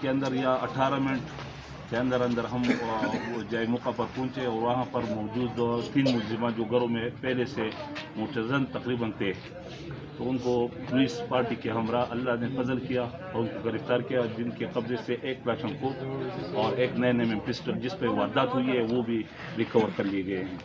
के अंदर या 18 मिनट के अंदर अंदर हम जाए मौका पर पहुँचे और वहाँ पर मौजूद 3 मुलजिमा जो घरों में पहले से मुतज़न तकरीबन थे, तो उनको पुलिस पार्टी के हमरा अल्लाह ने फजल किया और उनको गिरफ्तार किया, जिनके कब्जे से एक क्लाशनकोव और एक नए में पिस्टल जिस पर वारदात हुई है वो भी रिकवर कर लिए गए हैं।